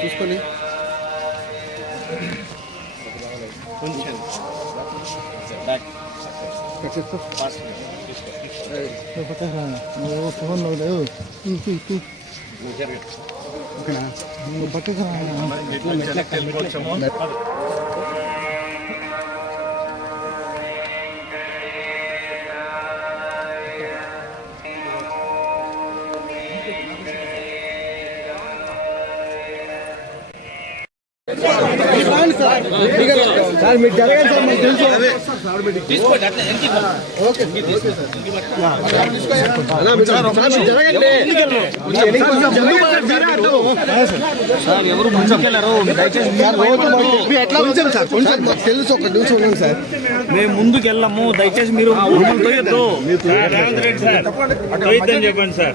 చూసుకొని కొంచెం నువ్వు ఫోన్లో లేవు ఓకేనా పట్టుకురా సార్ తెలుసు మీరు- జరగండి. సార్, సార్ ఎవరు ఎట్లా సార్ కొంచెం మాకు తెలుసు ఒక న్యూస్ ఉండండి సార్ మేము ముందుకు వెళ్ళము దయచేసి మీరు తొయ్యొద్దు చెప్పండి సార్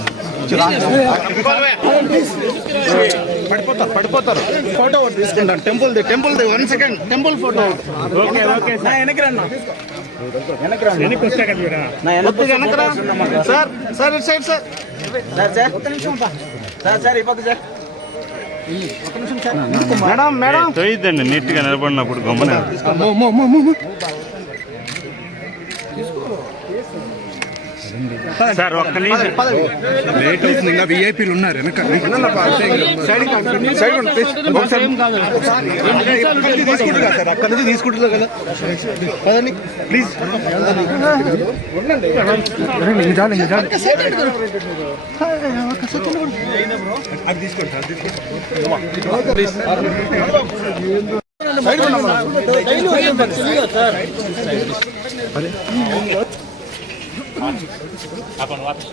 పడిపోతారు పడిపోతారు ఫోటో ఒకటి తీసుకుంటాను temple the temple the one second temple photo okay okay నా వెనక్కి రండి వెనక్కి వస్తే కదా మీరు నా వెనక్కి వెనక రా. సార్ సార్ ఇటు సైడ్ సార్ సార్ సార్ ఒక్క నిమిషం. సార్ సార్ ఈ పక్క సార్ మేడం మేడం తొయ్యొద్దండి నీట్గా నిలబడినప్పుడు గమ్మున సార్ ఒక్క లేట్ అవుతుంది ఇంకా విఐపీలు ఉన్నారు వెనక తీసుకుంటారు కదా సార్ అక్కడి నుంచి తీసుకుంటున్నారు కదా పదండి ప్లీజ్ అది తీసుకోండి అది Apa no lápis?